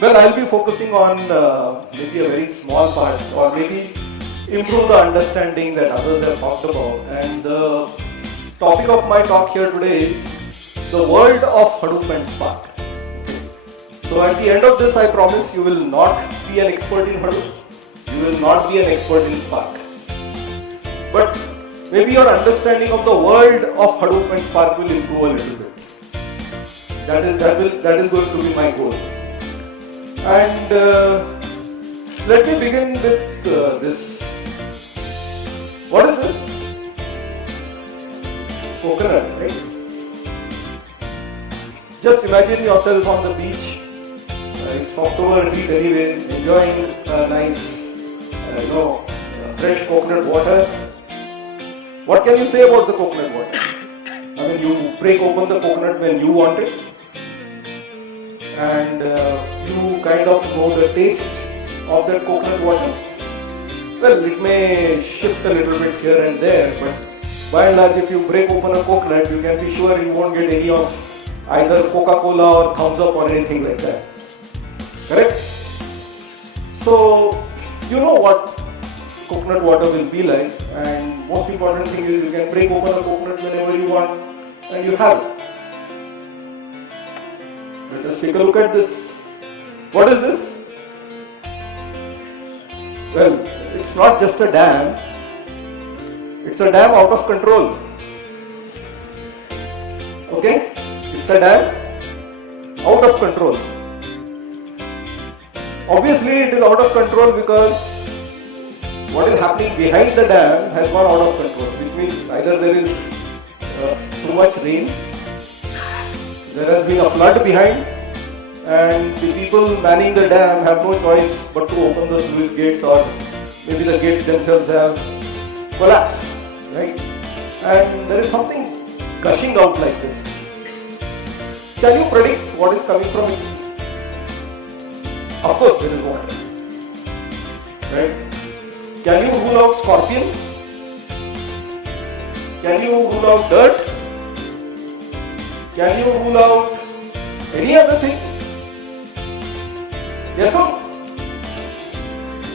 Well, I'll be focusing on maybe a very small part, or maybe improve the understanding that others have talked about. And the topic of my talk here today is the world of Hadoop and Spark. Okay. So at the end of this, I promise you will not be an expert in Hadoop. You will not be an expert in Spark. But maybe your understanding of the world of Hadoop and Spark will improve a little bit. That is going to be my goal. And let me begin with this. What is this? Coconut, right? Just imagine yourself on the beach. It's October heat anyways, enjoying a nice, fresh coconut water. What can you say about the coconut water? I mean, you break open the coconut when you want it. And you kind of know the taste of that coconut water. Well, it may shift a little bit here and there, but by and large, if you break open a coconut, you can be sure you won't get any of either Coca-Cola or Thumbs Up or anything like that. Correct? So, you know what coconut water will be like, and most important thing is you can break open a coconut whenever you want and you have it. Let us take a look at this. What is this? Well, it's not just a dam. It's a dam out of control. Okay? It's a dam out of control. Obviously, it is out of control because what is happening behind the dam has gone out of control, which means either there is too much rain, there has been a flood behind, and the people manning the dam have no choice but to open the sluice gates, or maybe the gates themselves have collapsed, right? And there is something gushing out like this. Can you predict what is coming from it? Of course, there is water, right? Can you rule out scorpions? Can you rule out dirt? Can you rule out any other thing? Yes or no?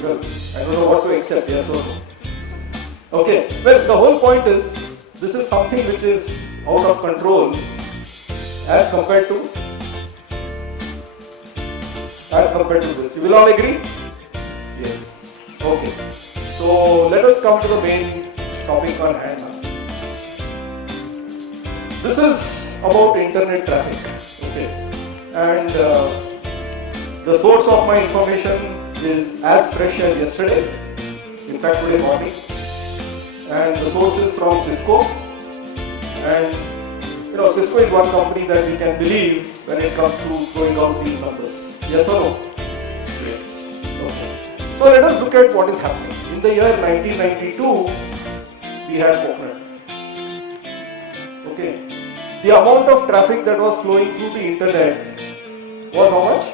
Well, I don't know what to accept, yes or no. Okay, well, the whole point is, this is something which is out of control as compared to this. You will all agree? Yes. Okay. So let us come to the main topic on hand now. This is about internet traffic. Okay. And the source of my information is as fresh as yesterday. In fact, today morning. And the source is from Cisco. And Cisco is one company that we can believe when it comes to throwing out these numbers. Yes or no? Yes. Okay. So let us look at what is happening. In the year 1992, we had coconut. Okay. The amount of traffic that was flowing through the internet was how much?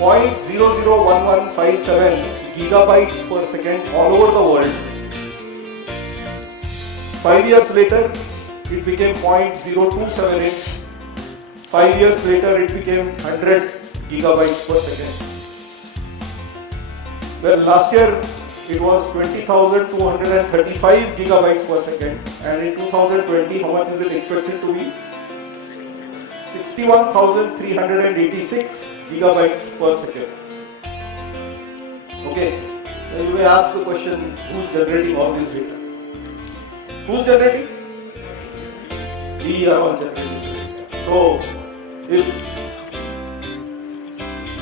0.001157 gigabytes per second all over the world. 5 years later, it became 0.0278. 5 years later, it became 100 gigabytes per second. Well, last year, it was 20,235 gigabytes per second. And in 2020, how much is it expected to be? 61,386 gigabytes per second. Okay. Now you may ask the question, who's generating all this data? Who's generating? We are all generating data. So, if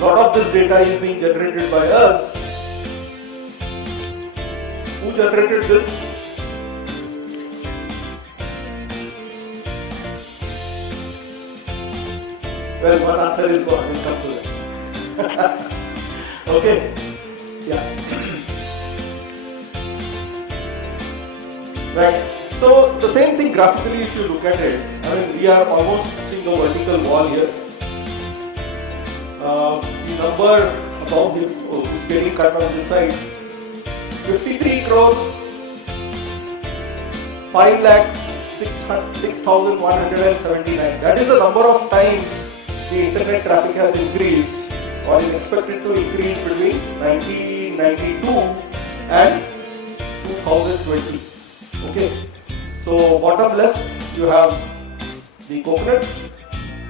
a lot of this data is being generated by us, who generated this? Well, one answer is gone. We'll come to that. Okay. Yeah. Right. So the same thing graphically, if you look at it, I mean, we are almost reaching the vertical wall here. The number above is getting cut on this side. 53 crores, 5 lakhs, 6,179. That is the number of times the internet traffic has increased or is expected to increase between 1992 and 2020. Okay, so bottom left you have the coconut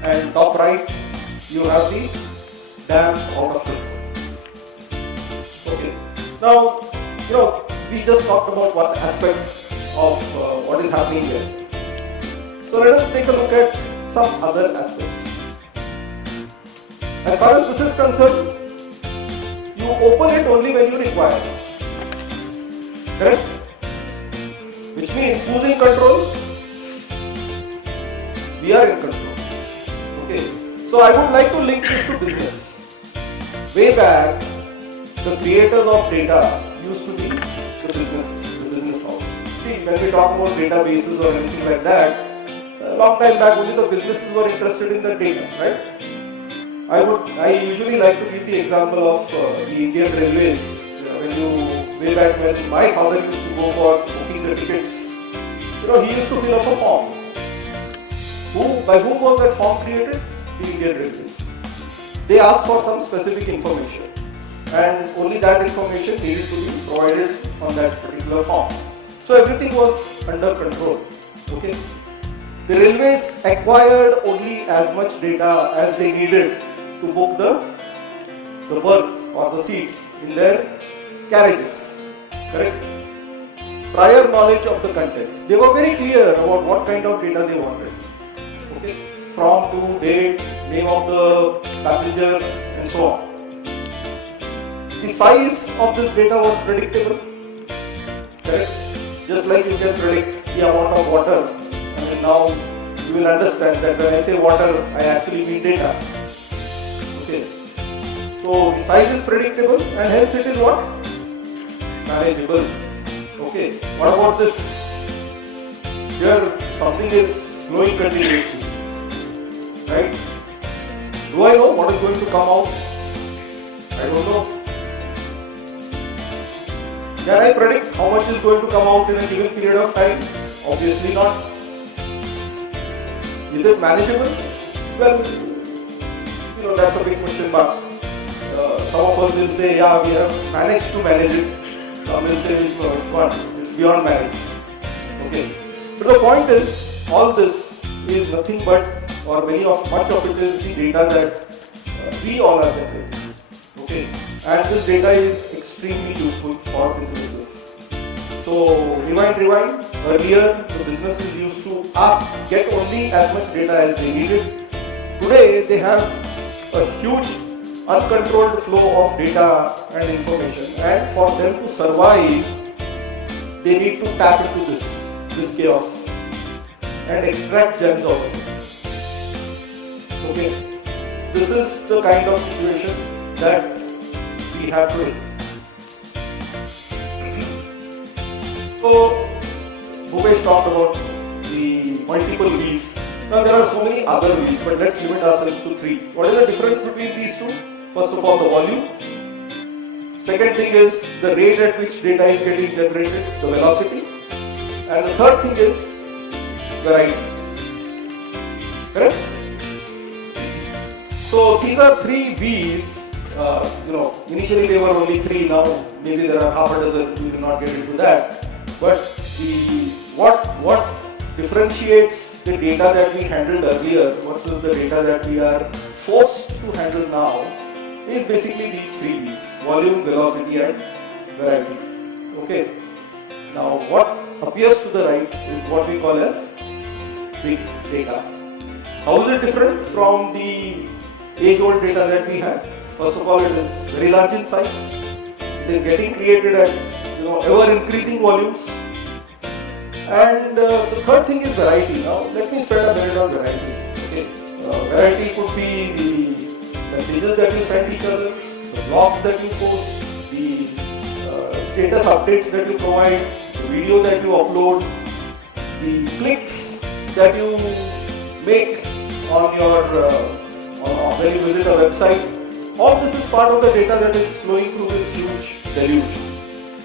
and top right you have the dam out of control. Okay, now we just talked about one aspect of what is happening here. So let us take a look at some other aspects. As far as this is concerned, you open it only when you require. Correct? Which means who's in control? We are in control. Okay. So I would like to link this to business. Way back, the creators of data used to be the businesses, the business houses. See, when we talk about databases or anything like that, a long time back only the businesses were interested in the data, right? I usually like to give the example of the Indian Railways. Way back when my father used to go for booking the tickets, he used to fill up a form. By whom was that form created? The Indian Railways. They asked for some specific information, and only that information needed to be provided on that particular form. So everything was under control. Okay. The railways acquired only as much data as they needed to book the berth or the seats in their carriages. Correct? Prior knowledge of the content. They were very clear about what kind of data they wanted. Okay? From, to, date, name of the passengers and so on. The size of this data was predictable. Correct? Just like you can predict the amount of water. Now you will understand that when I say water, I actually mean data. Okay. So the size is predictable and hence it is what? Manageable. Okay. What about this? Here something is flowing continuously. Right? Do I know what is going to come out? I don't know. Can I predict how much is going to come out in a given period of time? Obviously not. Is it manageable? Well, that's a big question mark. Some of us will say, yeah, we have managed to manage it. Some will say, no, it's beyond manage. Okay. But the point is, all this is nothing but, or much of it is the data that we all are generating. Okay. And this data is extremely useful for businesses. So, rewind. Earlier, the businesses used to get only as much data as they needed. Today, they have a huge uncontrolled flow of data and information, and for them to survive, they need to tap into this chaos and extract gems out of it. Okay, this is the kind of situation that we have today. So, Bhupesh talked about the multiple V's. Now there are so many other V's, but let's limit ourselves to 3. What is the difference between these two? First of all, the volume. Second thing is the rate at which data is getting generated, the velocity. And the third thing is variety. Correct? So these are 3 V's. Initially they were only 3. Now maybe there are half a dozen. We will not get into that. But what differentiates the data that we handled earlier versus the data that we are forced to handle now is basically these 3 V's: volume, velocity, and variety. Okay. Now, what appears to the right is what we call as big data. How is it different from the age-old data that we had? First of all, it is very large in size. It is getting created at ever-increasing volumes. And the third thing is variety. Now, let me spend a minute on variety. Okay. Variety could be the messages that you send each other, the blogs that you post, the status updates that you provide, the video that you upload, the clicks that you make on when you visit a website. All this is part of the data that is flowing through this huge deluge.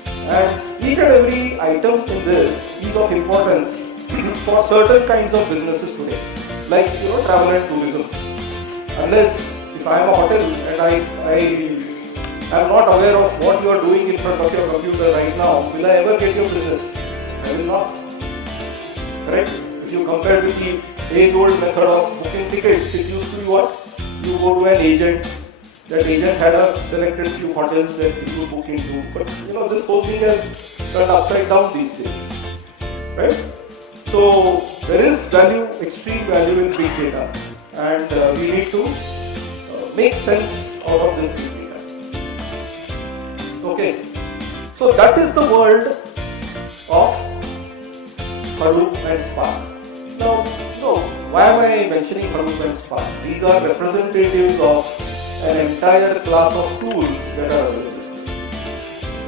And each and every item in this is of importance for certain kinds of businesses today, like travel and tourism. Unless if I am a hotel and I am not aware of what you are doing in front of your computer right now, will I ever get your business? I will not. Correct? If you compare with the age-old method of booking tickets, it used to be what? You go to an agent. That agent had a selected few hotels that you book into. But this whole thing has turned upside down these days. Right? So there is value, extreme value in big data, and we need to make sense out of this big data. Okay, so that is the world of Hadoop and Spark. Now, why am I mentioning Hadoop and Spark? These are representatives of an entire class of tools that are available.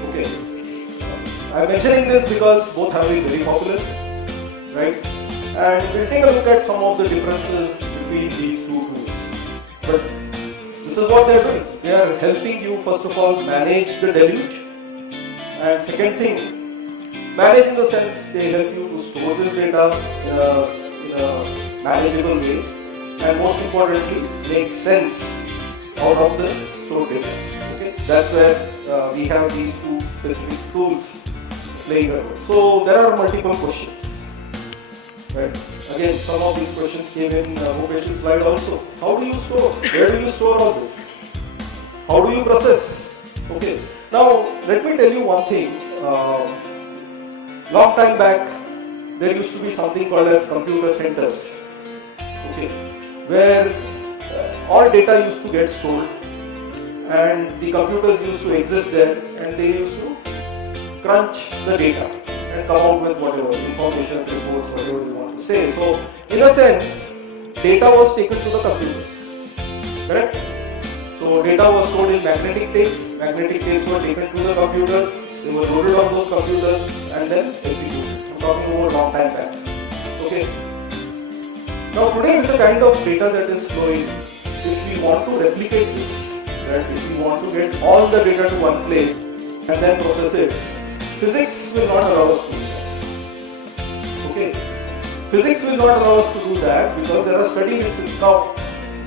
Okay, I am mentioning this because both have been very popular, right? And we'll take a look at some of the differences between these two tools. But this is what they are doing. They are helping you, first of all, manage the deluge. And second thing, manage in the sense they help you to store this data in a manageable way. And most importantly, make sense out of the stored data. Okay? That's where we have these two specific tools playing a role. So there are multiple questions. Right. Again, some of these questions came in Mumbai slide also. How do you store? Where do you store all this? How do you process? Okay. Now, let me tell you one thing. Long time back, there used to be something called as computer centers. Okay. Where all data used to get stored, and the computers used to exist there, and they used to crunch the data and come out with whatever information, reports, whatever you want to say. So, in a sense, data was taken to the computers. Correct? So, data was stored in magnetic tapes. Magnetic tapes were taken to the computer. They were loaded on those computers and then executed. I'm talking about a long time back. Okay. Now, today with the kind of data that is flowing, if we want to replicate this, that if we want to get all the data to one place and then process it, physics will not allow us to do that. Okay. Physics will not allow us to do that because there are study which is now.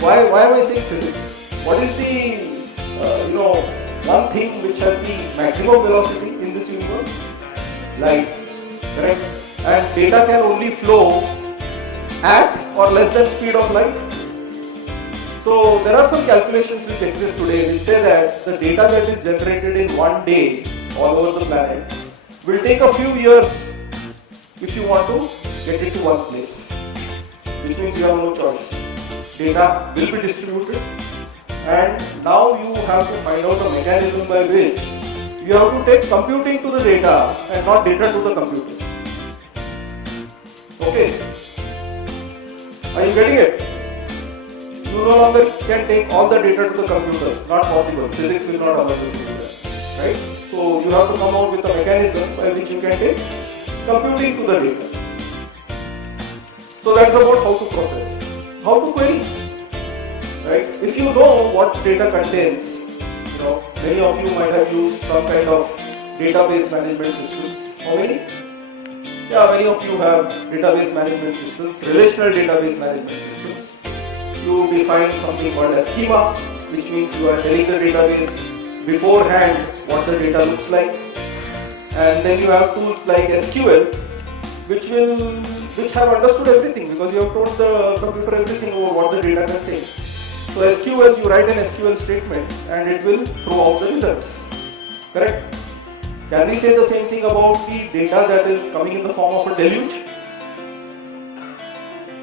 Why am I saying physics? What is the one thing which has the maximum velocity in this universe? Light. Correct? And data can only flow at or less than speed of light. So there are some calculations which exist today which say that the data that is generated in one day all over the planet will take a few years if you want to get it to one place, which means you have no choice. Data will be distributed, and now you have to find out the mechanism by which you have to take computing to the data and not data to the computers. Okay, are you getting it? You no longer can take all the data to the computers, not possible. Physics will not allow you to do that, right? So you have to come out with a mechanism by which you can take computing to the data. So that's about how to process, how to query, right? If you know what data contains, many of you might have used some kind of database management systems. How many? Yeah, many of you have database management systems, relational database management systems. You define something called a schema, which means you are telling the database beforehand what the data looks like, and then you have tools like SQL which have understood everything because you have told the computer everything about what the data contains. So SQL, you write an SQL statement and it will throw out the results. Correct? Can we say the same thing about the data that is coming in the form of a deluge?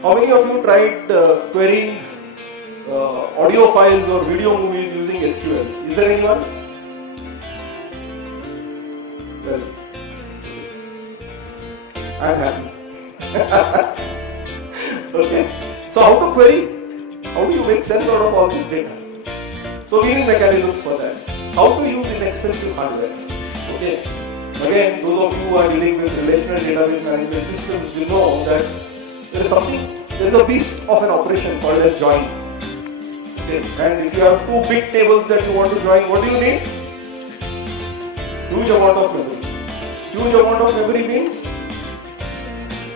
How many of you tried querying audio files or video movies using SQL? Is there anyone? Well, I'm happy. Okay. So how to query? How do you make sense out of all this data? So we need mechanisms for that. How to use inexpensive hardware? Okay. Again, those of you who are dealing with relational database management systems will know that there is a beast of an operation called as join. Okay. And if you have two big tables that you want to join, what do you need? Huge amount of memory. Huge amount of memory means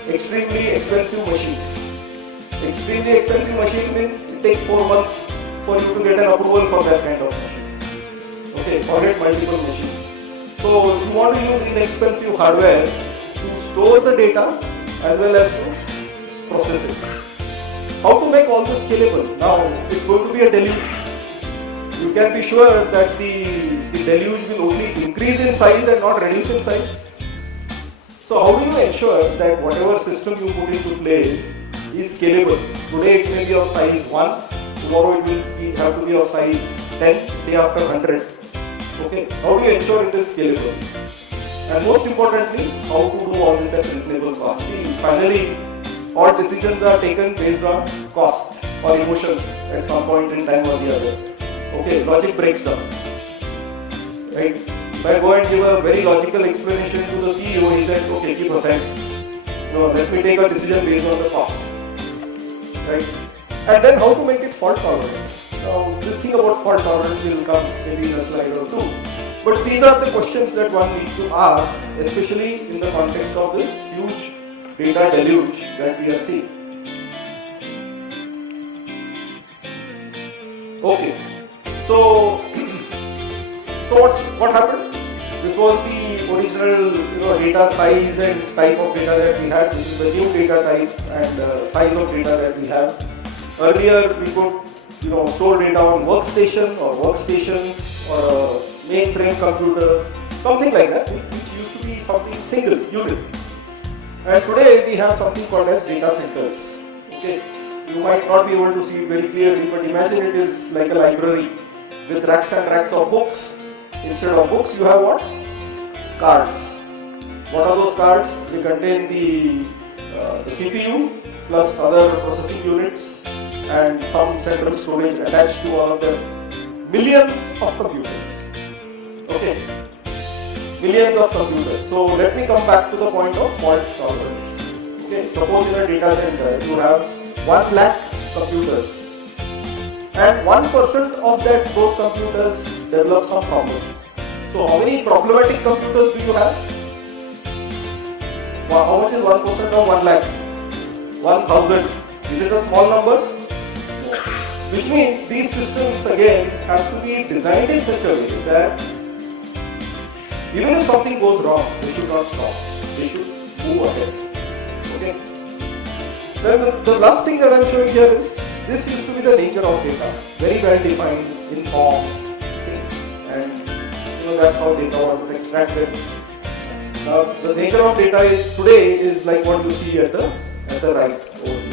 extremely expensive machines. Extremely expensive machine means it takes 4 months for you to get an approval for that kind of machine. Okay, forget multiple machines. So you want to use inexpensive hardware to store the data as well as to process it. How to make all this scalable? Now it's going to be a deluge. You can be sure that the deluge will only increase in size and not reduce in size. So how do you ensure that whatever system you put into place is scalable? Today it may be of size 1, tomorrow it will have to be of size 10, day after 100. Okay, how do you ensure it is scalable? And most importantly, how to do all this at reasonable cost? See, finally, all decisions are taken based on cost or emotions at some point in time or the other. Okay, logic breaks down. Right? If I go and give a very logical explanation to the CEO, he said, okay, keep aside. Let me take a decision based on the cost. Right? And then how to make it fault tolerant? Now, this thing about fault tolerance will come maybe in a slide or two. But these are the questions that one needs to ask, especially in the context of this huge data deluge that we are seeing. Okay, so what happened? This was the original data size and type of data that we had. This is the new data type and size of data that we have. Earlier we could store data on workstation or workstations or a mainframe computer, something like that, which used to be something single unit. And today we have something called as data centers. Okay, you might not be able to see it very clearly, but imagine it is like a library with racks and racks of books. Instead of books, you have what? Cards. What are those cards? They contain the CPU plus other processing units and some central storage attached to all of them. Millions of computers. Okay. Millions of computers. So let me come back to the point of fault tolerance. Okay. Suppose in a data center you have 1 lakh computers and 1% of those computers develop some problem. So how many problematic computers do you have? How much is 1% of 1 lakh? 1000. Is it a small number? Which means these systems again have to be designed in such a way that even if something goes wrong, they should not stop. They should move ahead. Okay. Then the last thing that I am showing here is this used to be the nature of data, very well defined in forms, okay. And that's how data was extracted. Now the nature of data today is like what you see at the right over here.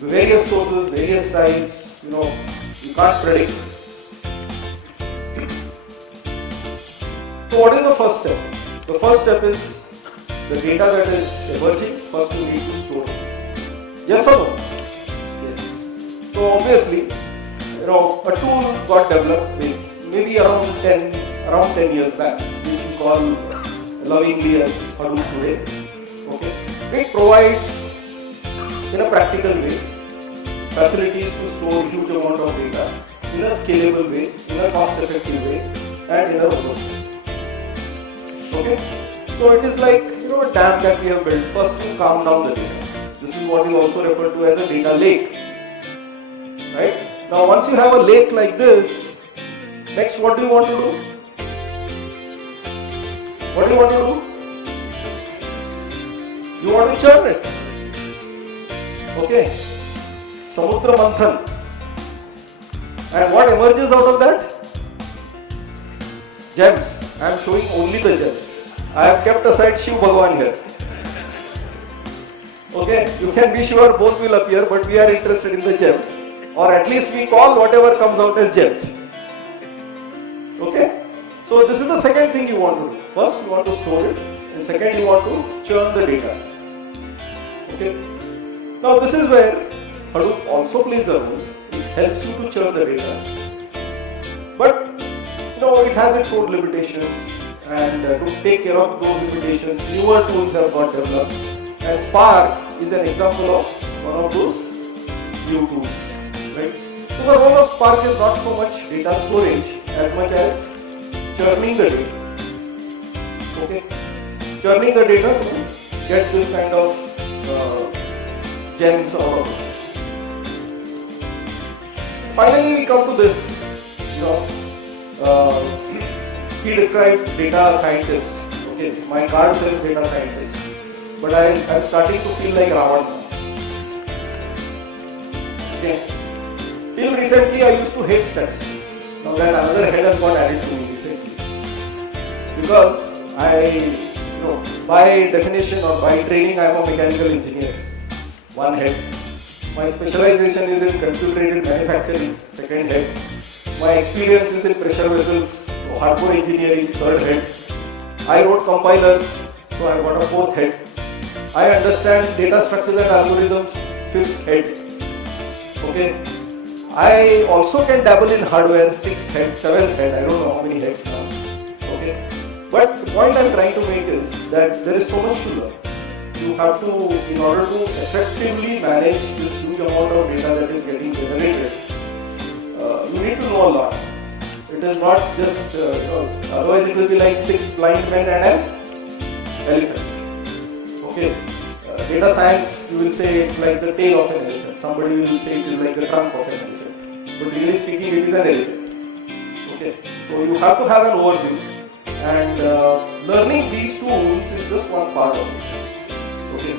The various sources, various types, you can't predict. So what is the first step? The first step is the data that is emerging, first you need to store it. Yes or no? Yes. So obviously, a tool got developed maybe around 10 years back, which we call lovingly as Hadoop today. Okay. It provides in a practical way facilities to store huge amount of data in a scalable way, in a cost effective way, and in a robust way. Okay, so it is like a dam that we have built first to calm down the data. This is what we also refer to as a data lake. Right? Now once you have a lake like this, next what do you want to do? What do you want to do? You want to churn it. Okay. Samudra Manthan. And what emerges out of that? Gems. I am showing only the gems. I have kept aside Shiv Bhagavan here. Okay, you can be sure both will appear, but we are interested in the gems. Or at least we call whatever comes out as gems. Okay? So this is the second thing you want to do. First you want to store it, and second you want to churn the data. Okay? Now this is where Hadoop also plays a role. It helps you to churn the data. But it has its own limitations, and to take care of those limitations, newer tools have got developed. And Spark is an example of one of those new tools. Right? So the role of Spark is not so much data storage as much as churning the data. Okay? Churning the data to get this kind of gems out of it. Finally, we come to this. He described data scientist. Okay, my card says data scientist, but I'm starting to feel like Ravan now. Okay. Till recently, I used to hate statistics. Now that another head has got added to me recently, because by definition or by training, I am a mechanical engineer. One head. My specialization is in computer-aided manufacturing. Second head. My experience is in pressure vessels. So hardcore engineering. Third head. I wrote compilers. So I got a fourth head. I understand data structures and algorithms. Fifth head. Okay. I also can dabble in hardware. Sixth head. Seventh head. I don't know how many heads now. Okay. But the point I'm trying to make is that there is so much to learn. You have to, in order to effectively manage this huge amount of data that is getting generated, you need to know a lot. It is not just, otherwise it will be like 6 blind men and an elephant. Okay. Data science, you will say it's like the tail of an elephant. Somebody will say it is like the trunk of an elephant. But really speaking, it is an elephant. Okay. So you have to have an overview. And learning these tools is just one part of it. Okay.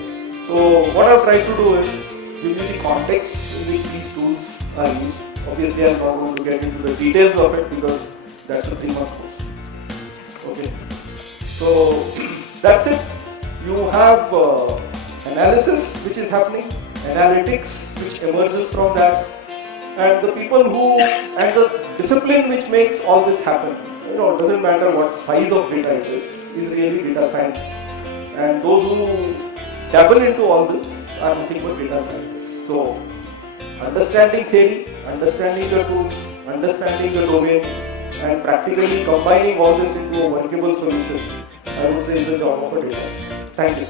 So what I've tried to do is give you the context in which these tools are used. Obviously, I'm not going to get into the details of it because that's a 3-month course. Okay. So that's it. You have analysis which is happening, analytics which emerges from that, and the people who and the discipline which makes all this happen. It doesn't matter what size of data it is really data science. And those who dabble into all this are nothing but data scientists. So, understanding theory, understanding the tools, understanding the domain, and practically combining all this into a workable solution, I would say is the job of a data scientist. Thank you.